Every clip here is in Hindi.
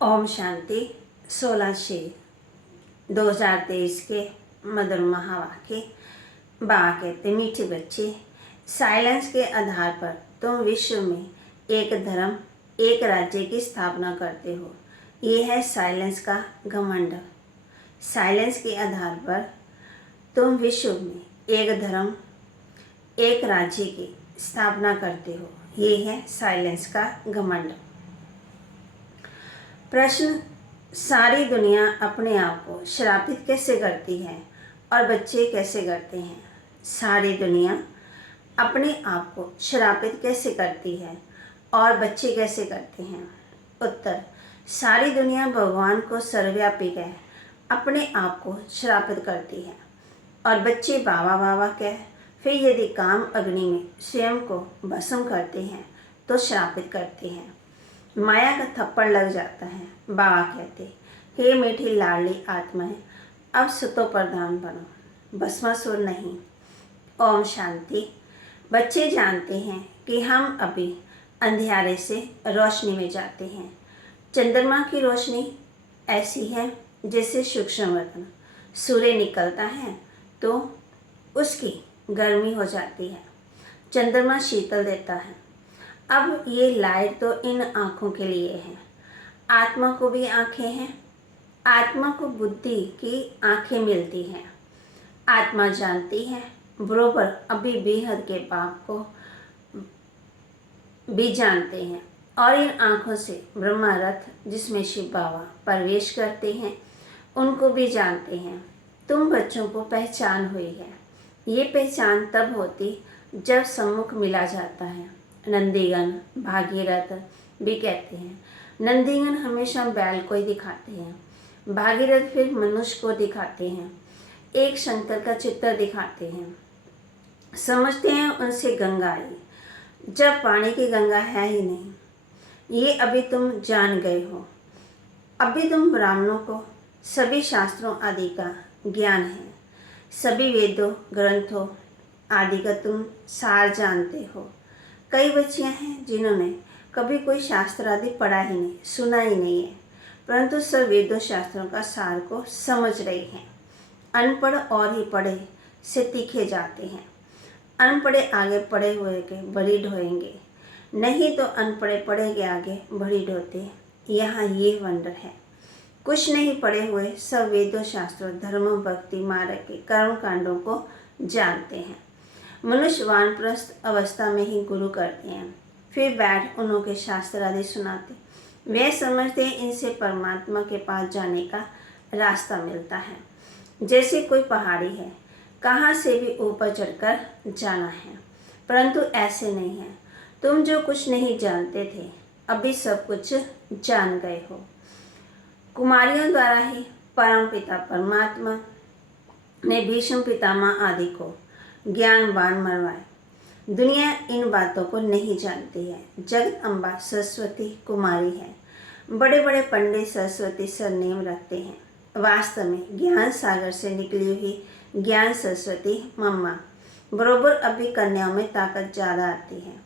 ओम शांति। 16/6/2023 के मधुर महावाक्य। बाबा कहते, मीठे बच्चे, साइलेंस के आधार पर तुम विश्व में एक धर्म, एक राज्य की स्थापना करते हो। ये है साइलेंस का घमंड। साइलेंस के आधार पर तुम विश्व में एक धर्म, एक राज्य की स्थापना करते हो। ये है साइलेंस का घमंड। प्रश्न, सारी दुनिया अपने आप को श्रापित कैसे करती है और बच्चे कैसे करते हैं? सारी दुनिया अपने आप को श्रापित कैसे करती है और बच्चे कैसे करते हैं? उत्तर, सारी दुनिया भगवान को सर्वव्यापी कह अपने आप को श्रापित करती है और बच्चे बाबा बाबा कह फिर यदि काम अग्नि में स्वयं को भस्म करते हैं तो श्रापित करते हैं। माया का थप्पड़ लग जाता है। बाबा कहते, हे मीठी लाडली आत्माएं, अब सुतो प्रधान बनो, भस्मासुर नहीं। ओम शांति। बच्चे जानते हैं कि हम अभी अंधियारे से रोशनी में जाते हैं। चंद्रमा की रोशनी ऐसी है जैसे सूक्ष्म वतन। सूर्य निकलता है तो उसकी गर्मी हो जाती है। चंद्रमा शीतल देता है। अब ये लाइट तो इन आँखों के लिए है। आत्मा को भी आँखें हैं। आत्मा को बुद्धि की आँखें मिलती हैं। आत्मा जानती है बरोबर अभी बेहद के पाप को भी जानते हैं और इन आँखों से ब्रह्मा रथ जिसमें शिव बाबा प्रवेश करते हैं उनको भी जानते हैं। तुम बच्चों को पहचान हुई है। ये पहचान तब होती जब सम्मुख मिला जाता है। नंदीगण भागीरथ भी कहते हैं। नंदीगण हमेशा बैल को ही दिखाते हैं, भागीरथ फिर मनुष्य को दिखाते हैं, एक शंकर का चित्र दिखाते हैं। समझते हैं उनसे गंगा आई जब पानी की गंगा है ही नहीं। ये अभी तुम जान गए हो। अभी तुम ब्राह्मणों को सभी शास्त्रों आदि का ज्ञान है। सभी वेदों ग्रंथों आदि का तुम सार जानते हो। कई बच्चियां हैं जिन्होंने कभी कोई शास्त्र आदि पढ़ा ही नहीं, सुना ही नहीं है, परंतु सब वेदों शास्त्रों का सार को समझ रही हैं। अनपढ़ और ही पढ़े से तीखे जाते हैं। अनपढ़े आगे पढ़े हुए के बड़ी ढोएंगे, नहीं तो अनपढ़े पढ़े के आगे बड़ी ढोते। यहाँ ये वंडर है। कुछ नहीं पढ़े हुए सब वेदों शास्त्रों धर्म भक्ति मार्ग के कर्म कांडों को जानते हैं। मनुष्य वानप्रस्थ अवस्था में ही गुरु करते हैं, फिर बैठ उन्हों के शास्त्र आदि सुनाते। वे समझते हैं इनसे परमात्मा के पास जाने का रास्ता मिलता है। जैसे कोई पहाड़ी है, कहाँ से भी ऊपर चढ़कर जाना है, परंतु ऐसे नहीं है। तुम जो कुछ नहीं जानते थे अभी सब कुछ जान गए हो। कुमारियों द्वारा ही परम पिता परमात्मा ने भीष्म पितामह आदि को ज्ञानवान मरवाए। दुनिया इन बातों को नहीं जानती है। जगत अम्बा सरस्वती कुमारी है। बड़े बड़े पंडित सरस्वती सरनेम रखते हैं। वास्तव में ज्ञान सागर से निकली हुई ज्ञान सरस्वती मम्मा। बरोबर अभी कन्याओं में ताकत ज़्यादा आती है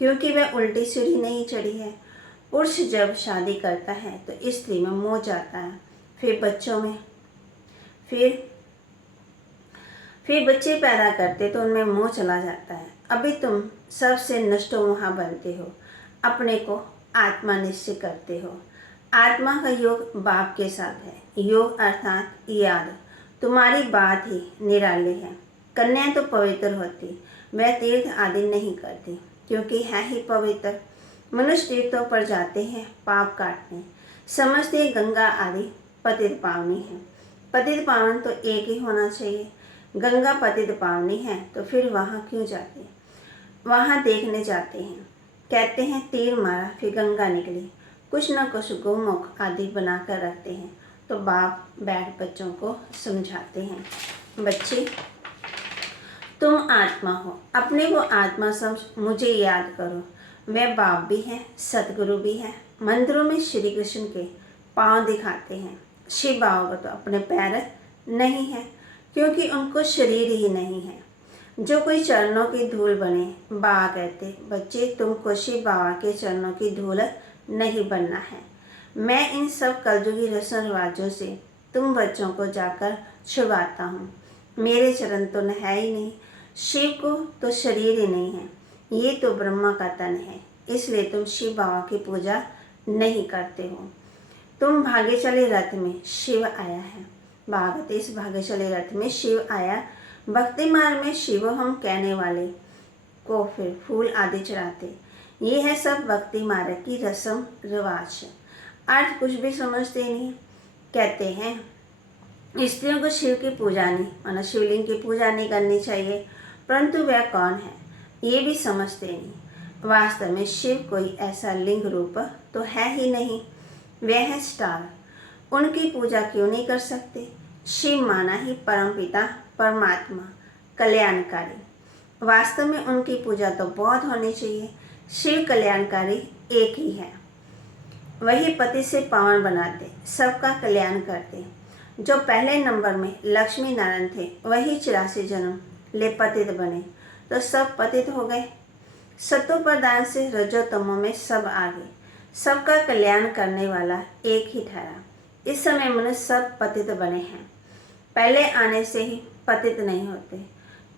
क्योंकि वह उल्टी सीढ़ी नहीं चढ़ी है। पुरुष जब शादी करता है तो स्त्री में मोह जाता है, फिर बच्चों में फिर बच्चे पैदा करते तो उनमें मोह चला जाता है। अभी तुम सबसे नष्टो मोहा बनते हो। अपने को आत्मा निश्चय करते हो। आत्मा का योग बाप के साथ है। योग अर्थात याद। तुम्हारी बात ही निराली है। कन्याएं तो पवित्र होती, वह तीर्थ आदि नहीं करती क्योंकि है ही पवित्र। मनुष्य तीर्थों पर जाते हैं पाप काटने, समझते हैं गंगा आदि पतित पावनी है। पतित पावन तो एक ही होना चाहिए। गंगा पतित पावनी है तो फिर वहाँ क्यों जाते? वहाँ देखने जाते हैं। कहते हैं तीर मारा फिर गंगा निकली। कुछ न कुछ गोमुख आदि बनाकर रखते हैं तो बाप बैठ बच्चों को समझाते हैं। बच्चे, तुम आत्मा हो। अपने को आत्मा समझ मुझे याद करो। वह बाप भी है, सतगुरु भी है। मंदिरों में श्री कृष्ण के पाँव दिखाते हैं। शिव बाबा को तो अपने पैर नहीं है क्योंकि उनको शरीर ही नहीं है। जो कोई चरणों की धूल बने, बाबा कहते, बच्चे तुमको शिव बाबा के चरणों की धूल नहीं बनना है। मैं इन सब कलयुगी रस्म रिवाजों से तुम बच्चों को जाकर छुड़वाता हूँ। मेरे चरण तो है ही नहीं, शिव को तो शरीर ही नहीं है, ये तो ब्रह्मा का तन है, इसलिए तुम शिव बाबा की पूजा नहीं करते हो। तुम भाग्यशाली रथ में शिव आया है, भागवत इस भाग्यशाली रथ में शिव आया। भक्ति मार्ग में शिव हम कहने वाले को फिर फूल आदि चढ़ाते। ये है सब भक्ति मार्ग की रस्म रिवाज। अर्थ कुछ भी समझते नहीं। कहते हैं स्त्रियों को शिव की पूजा नहीं, माना शिवलिंग की पूजा नहीं करनी चाहिए, परंतु वह कौन है ये भी समझते नहीं। वास्तव में शिव कोई ऐसा लिंग रूप तो है ही नहीं, वह है स्टार। उनकी पूजा क्यों नहीं कर सकते? शिव माना ही परमपिता परमात्मा कल्याणकारी। वास्तव में उनकी पूजा तो बहुत होनी चाहिए। शिव कल्याणकारी एक ही है, वही पति से पावन बनाते, सबका कल्याण करते। जो पहले नंबर में लक्ष्मी नारायण थे वही 84 जन्म ले पतित बने, तो सब पतित हो गए। सतो प्रदान से रजो तमो में सब आ गए, सबका कल्याण करने वाला एक ही ठहरा। इस समय मनुष्य सब पतित बने हैं। पहले आने से ही पतित नहीं होते,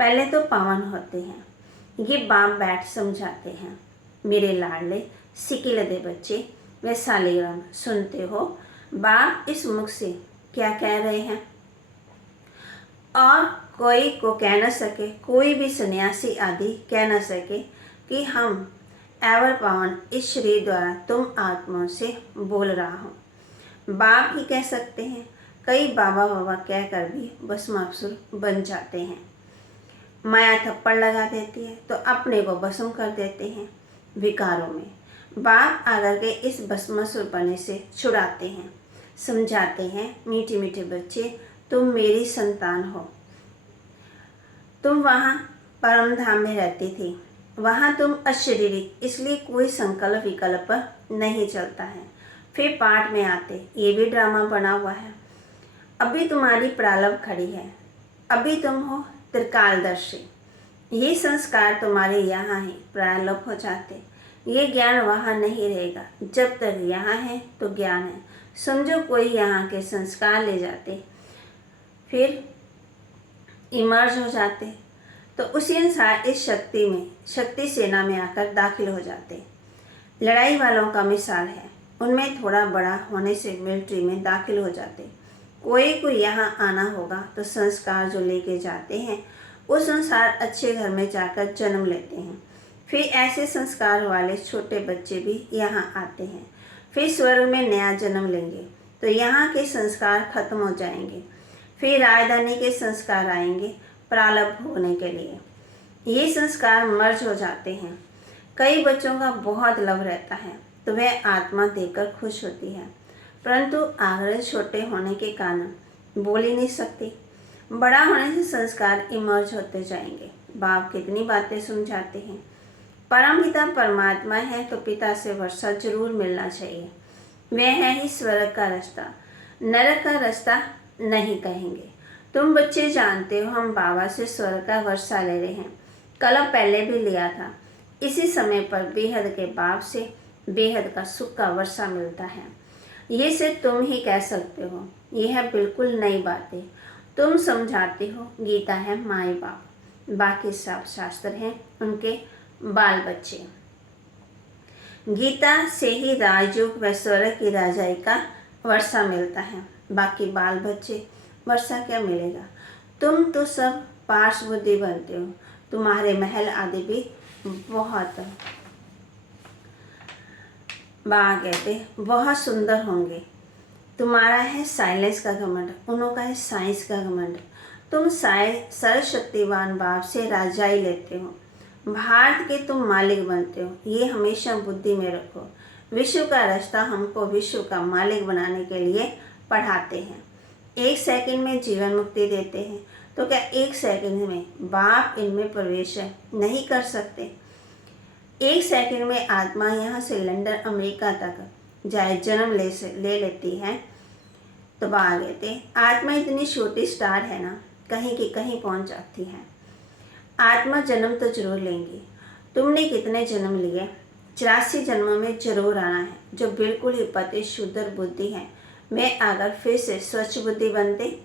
पहले तो पावन होते हैं। ये बाप बैठ समझाते हैं। मेरे लाडले सिकिल दे बच्चे वे सालीग्राम सुनते हो, बाप इस मुख से क्या कह रहे हैं और कोई को कह न सके, कोई भी सन्यासी आदि कह न सके कि हम एवर पावन इस शरीर द्वारा तुम आत्माओं से बोल रहा हूँ। बाप ही कह सकते हैं। कई बाबा बाबा कहकर भी भस्मासुर बन जाते हैं। माया थप्पड़ लगा देती है तो अपने को भस्म कर देते हैं विकारों में। बाप आकर के इस भस्मासुर पने से छुड़ाते हैं, समझाते हैं। मीठे मीठे बच्चे, तुम मेरी संतान हो। तुम वहाँ परम धाम में रहती थी, वहाँ तुम अशरीरिक, इसलिए कोई संकल्प विकल्प नहीं चलता है। फिर पाठ में आते, ये भी ड्रामा बना हुआ है। अभी तुम्हारी प्रारब्ध खड़ी है, अभी तुम हो त्रिकालदर्शी। ये संस्कार तुम्हारे यहाँ ही प्रारब्ध हो जाते, ये ज्ञान वहाँ नहीं रहेगा। जब तक यहाँ है तो ज्ञान है। समझो कोई यहाँ के संस्कार ले जाते, फिर इमर्ज हो जाते, तो उसी अनुसार इस शक्ति सेना में आकर दाखिल हो जाते। लड़ाई वालों का मिसाल है, उनमें थोड़ा बड़ा होने से मिलिट्री में दाखिल हो जाते। कोई को यहाँ आना होगा तो संस्कार जो लेके जाते हैं उस अनुसार अच्छे घर में जाकर जन्म लेते हैं। फिर ऐसे संस्कार वाले छोटे बच्चे भी यहाँ आते हैं। फिर स्वर्ग में नया जन्म लेंगे तो यहाँ के संस्कार खत्म हो जाएंगे। फिर राजधानी के संस्कार आएंगे प्रारब्ध होने के लिए। ये संस्कार मर्ज हो जाते हैं। कई बच्चों का बहुत लव रहता है तो वह आत्मा देखकर खुश होती है, परंतु आग्रह छोटे होने के कारण बोल ही नहीं सकती। बड़ा होने से संस्कार इमर्ज होते जाएंगे। बाप कितनी बातें समझाते हैं। परम पिता परमात्मा है तो पिता से वर्षा जरूर मिलना चाहिए। वह है ही स्वर्ग का रास्ता, नरक का रास्ता नहीं कहेंगे। तुम बच्चे जानते हो हम बाबा से स्वर्ग का वर्षा ले रहे हैं, कल पहले भी लिया था। इसी समय पर बेहद के बाप से बेहद का सुख का वर्षा मिलता है। ये सिर्फ तुम ही कह सकते हो, यह है बिल्कुल नई बातें। तुम समझाते हो, गीता है माई बाप, बाकी सब शास्त्र हैं उनके बाल बच्चे। गीता से ही राजयोग व स्वर्ग की राजाई का वर्षा मिलता है, बाकी बाल बच्चे वर्षा क्या मिलेगा। तुम तो सब पार्श बुद्धि बनते हो, तुम्हारे महल आदि भी बहुत कहते बहुत सुंदर होंगे। तुम्हारा है साइलेंस का घमंड, उनका है साइंस का घमंड। तुम सर्वशक्तिवान बाप से राजाई लेते हो, भारत के तुम मालिक बनते हो। ये हमेशा बुद्धि में रखो। विश्व का रास्ता हमको विश्व का मालिक बनाने के लिए पढ़ाते हैं। 1 सेकंड में जीवन मुक्ति देते हैं, तो क्या 1 सेकंड में बाप इनमें प्रवेश नहीं कर सकते? 1 सेकंड में आत्मा यहाँ से लंदन अमेरिका तक जाए जन्म ले लेती है। तो बाहर लेते आत्मा इतनी छोटी स्टार है ना, कहीं की कहीं पहुँच जाती है। आत्मा जन्म तो जरूर लेंगी। तुमने कितने जन्म लिए? 84 जन्मों में जरूर आना है, जो बिल्कुल ही पति शुद्ध बुद्धि है। मैं अगर फिर से स्वच्छ बुद्धि बनते,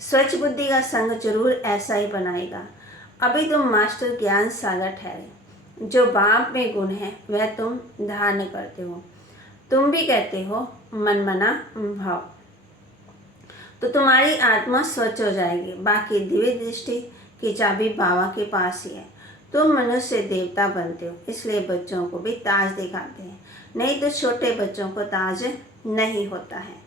स्वच्छ बुद्धि का संग जरूर ऐसा ही बनाएगा। अभी तुम मास्टर ज्ञान सागर ठहरे। जो बाप में गुण है वह तुम धारण करते हो। तुम भी कहते हो मनमना भाव, तो तुम्हारी आत्मा स्वच्छ हो जाएगी। बाकी दिव्य दृष्टि की चाबी बाबा के पास ही है। तुम मनुष्य देवता बनते हो, इसलिए बच्चों को भी ताज दिखाते हैं, नहीं तो छोटे बच्चों को ताज नहीं होता है।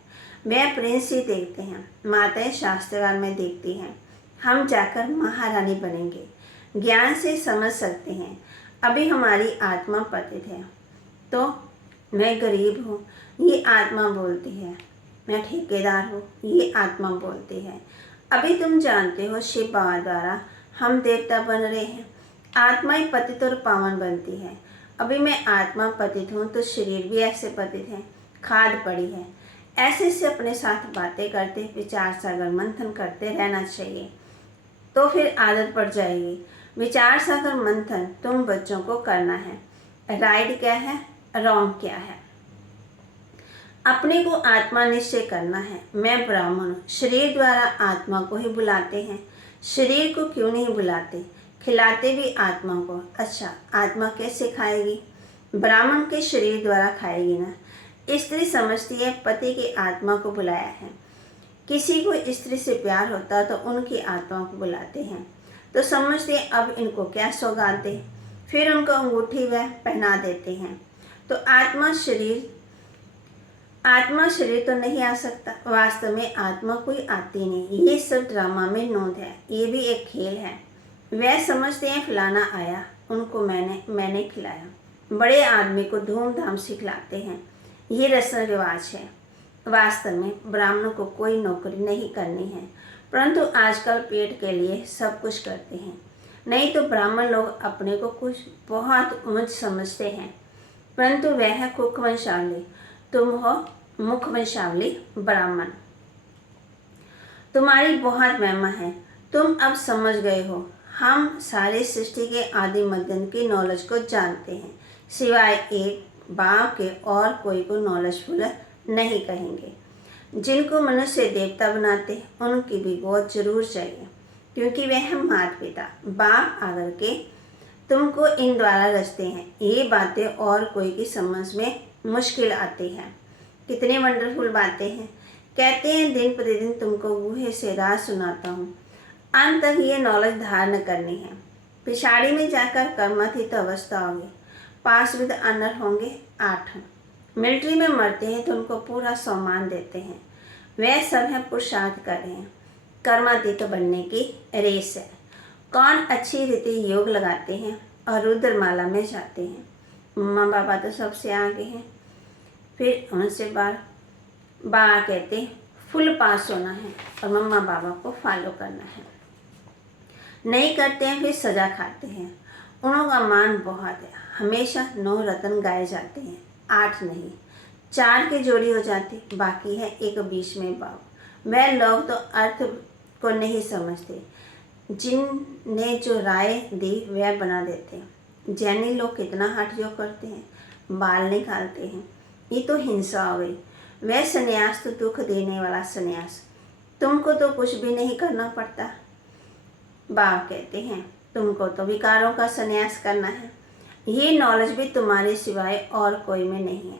वह प्रिंस ही देखते हैं, माताएं शास्त्रकार में देखती हैं। हम जाकर महारानी बनेंगे, ज्ञान से समझ सकते हैं। अभी हमारी आत्मा पतित है, तो मैं गरीब हूँ, ये आत्मा बोलती है। मैं ठेकेदार हूँ, ये आत्मा बोलती है। अभी तुम जानते हो शिव बाबा द्वारा हम देवता बन रहे हैं। आत्मा ही पतित और पावन बनती है। अभी मैं आत्मा पतित हूँ, तो शरीर भी ऐसे पतित है, खाद पड़ी है। ऐसे से अपने साथ बातें करते, विचार सागर मंथन करते रहना चाहिए, तो फिर आदत पड़ जाएगी। विचार सागर मंथन तुम बच्चों को करना है। राइट क्या है, रॉन्ग क्या है। अपने को आत्मा निश्चय करना है। मैं ब्राह्मण हूँ। शरीर द्वारा आत्मा को ही बुलाते हैं, शरीर को क्यों नहीं बुलाते? खिलाते भी आत्मा को। अच्छा, आत्मा कैसे खाएगी? ब्राह्मण के शरीर द्वारा खाएगी ना। स्त्री समझती है पति की आत्मा को बुलाया है। किसी को स्त्री से प्यार होता तो उनकी आत्मा को बुलाते हैं, तो समझते हैं अब इनको क्या सौगात दे, फिर उनको अंगूठी वह पहना देते हैं। तो आत्मा शरीर तो नहीं आ सकता। वास्तव में आत्मा कोई आती नहीं, ये सब ड्रामा में नोंद है, ये भी एक खेल है। वह समझते हैं फलाना आया, उनको मैंने खिलाया। बड़े आदमी को धूमधाम से खिलाते हैं, ये रस्म रिवाज है। वास्तव में ब्राह्मणों को कोई नौकरी नहीं करनी है, परंतु आजकल पेट के लिए सब कुछ करते हैं। नहीं तो ब्राह्मण लोग अपने को कुछ बहुत ऊंच समझते हैं, परंतु वह है कुक वंशावली, तुम हो मुख वंशावली ब्राह्मण। तुम्हारी बहुत महिमा है, तुम अब समझ गए हो। हम सारे सृष्टि के आदि मध्यम की नॉलेज को जानते हैं, सिवाय एक बाप के और कोई को नॉलेजफुल नहीं कहेंगे। जिनको मनुष्य देवता बनाते उनकी भी गोद जरूर चाहिए, क्योंकि वह है माता पिता। बाप आकर के तुमको इन द्वारा रचते हैं। ये बातें और कोई की समझ में मुश्किल आती है। कितनी वंडरफुल बातें हैं। कहते हैं दिन प्रतिदिन तुमको गुहे से राज सुनाता हूँ। अंत तक ये नॉलेज धारण करनी है। पिछाड़ी में जाकर कर्मातीत अवस्था होगी। पास विद अनर होंगे 8। मिलिट्री में मरते हैं तो उनको पूरा सम्मान देते हैं। वह सब है पुरुषार्थ कर रहे हैं, कर्मातीत बनने की रेस है। कौन अच्छी रीति योग लगाते हैं और रुद्रमाला में जाते हैं। मम्मा पापा तो सबसे आगे हैं। फिर उनसे बाबा कहते फुल पास होना है और मम्मा पापा को फॉलो करना है। नहीं करते हैं फिर सजा खाते हैं। उन्हों का मान बहुत है। हमेशा 9 रत्न गाए जाते हैं, 8 नहीं। 4 की जोड़ी हो जाती, बाकी है एक बीच में बाप। वह लोग तो अर्थ को नहीं समझते, जिनने जो राय दी वह बना देते हैं। जैनी लोग कितना हठयोग करते हैं, बाल निकालते हैं, ये तो हिंसा हो गई। वह सन्यास तो दुख देने वाला सन्यास, तुमको तो कुछ भी नहीं करना पड़ता। बाप कहते हैं तुमको तो विकारों का सन्यास करना है। ये नॉलेज भी तुम्हारे सिवाय और कोई में नहीं है।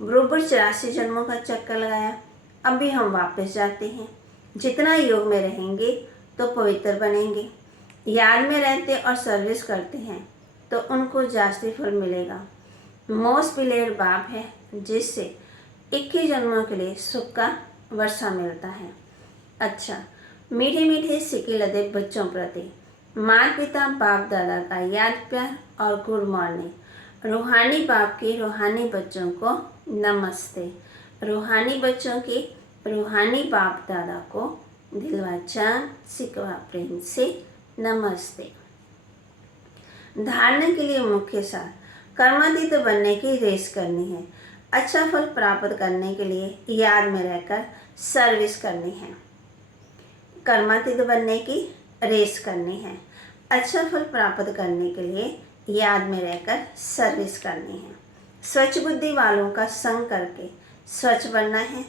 बरोबर 84 जन्मों का चक्कर लगाया, अब भी हम वापस जाते हैं। जितना योग में रहेंगे तो पवित्र बनेंगे। याद में रहते और सर्विस करते हैं तो उनको जास्ती फल मिलेगा। मोस्ट प्लेयर बाप है, जिससे 21 जन्मों के लिए सुख का वर्षा मिलता है। अच्छा, मीठे मीठे सिक्के लदे बच्चों प्रति माता पिता बाप दादा का याद प्यार और गुड मॉर्निंग। रूहानी बाप के रूहानी बच्चों को नमस्ते। रूहानी बच्चों के रूहानी बाप दादा को दिलवा चांद सिकवा प्रेम से नमस्ते। धारणा के लिए मुख्य सार, कर्मातीत बनने की रेस करनी है। अच्छा फल प्राप्त करने के लिए याद में रहकर सर्विस करनी है। कर्मातीत बनने की रेस करनी है। अच्छा फल प्राप्त करने के लिए याद में रहकर सर्विस करनी है। स्वच्छ बुद्धि वालों का संग करके स्वच्छ बनना है।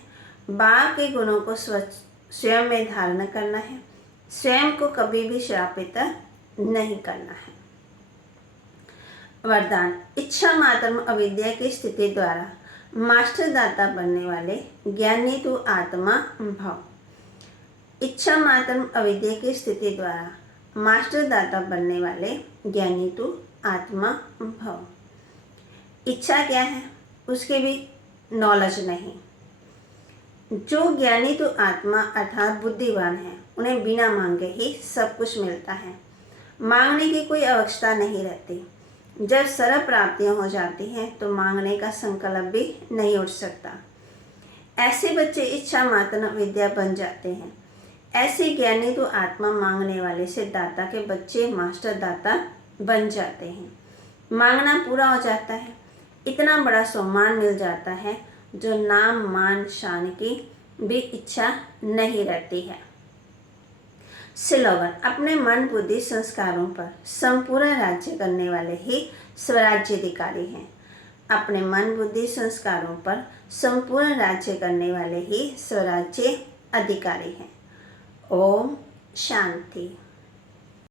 बाप के गुणों को स्वयं में धारण करना है। स्वयं को कभी भी श्रापित नहीं करना है। वरदान। इच्छा मात्र अविद्या की स्थिति द्वारा मास्टर दाता बनने वाले ज्ञानी तू आत्मा भव। इच्छा मात्र अविद्या की स्थिति द्वारा मास्टर दाता बनने वाले ज्ञानी तू आत्मा भव। इच्छा क्या है उसके भी नॉलेज नहीं। जो ज्ञानी तो आत्मा अर्थात बुद्धिवान है उन्हें बिना मांगे ही सब कुछ मिलता है। मांगने की कोई आवश्यकता नहीं रहती। जब सर्व प्राप्तियां हो जाती हैं तो मांगने का संकल्प भी नहीं उठ सकता। ऐसे बच्चे इच्छा मात्र विद्या बन जाते हैं। ऐसे ज्ञानी तो आत्मा मांगने वाले से दाता के बच्चे मास्टर दाता बन जाते हैं। मांगना पूरा हो जाता है। इतना बड़ा सम्मान मिल जाता है जो नाम मान शान की भी इच्छा नहीं रहती है। स्लोगन। अपने मन बुद्धि संस्कारों पर संपूर्ण राज्य करने वाले ही स्वराज्याधिकारी हैं। अपने मन बुद्धि संस्कारों पर संपूर्ण राज्य करने वाले ही स्वराज्य अधिकारी हैं। ओम शांति।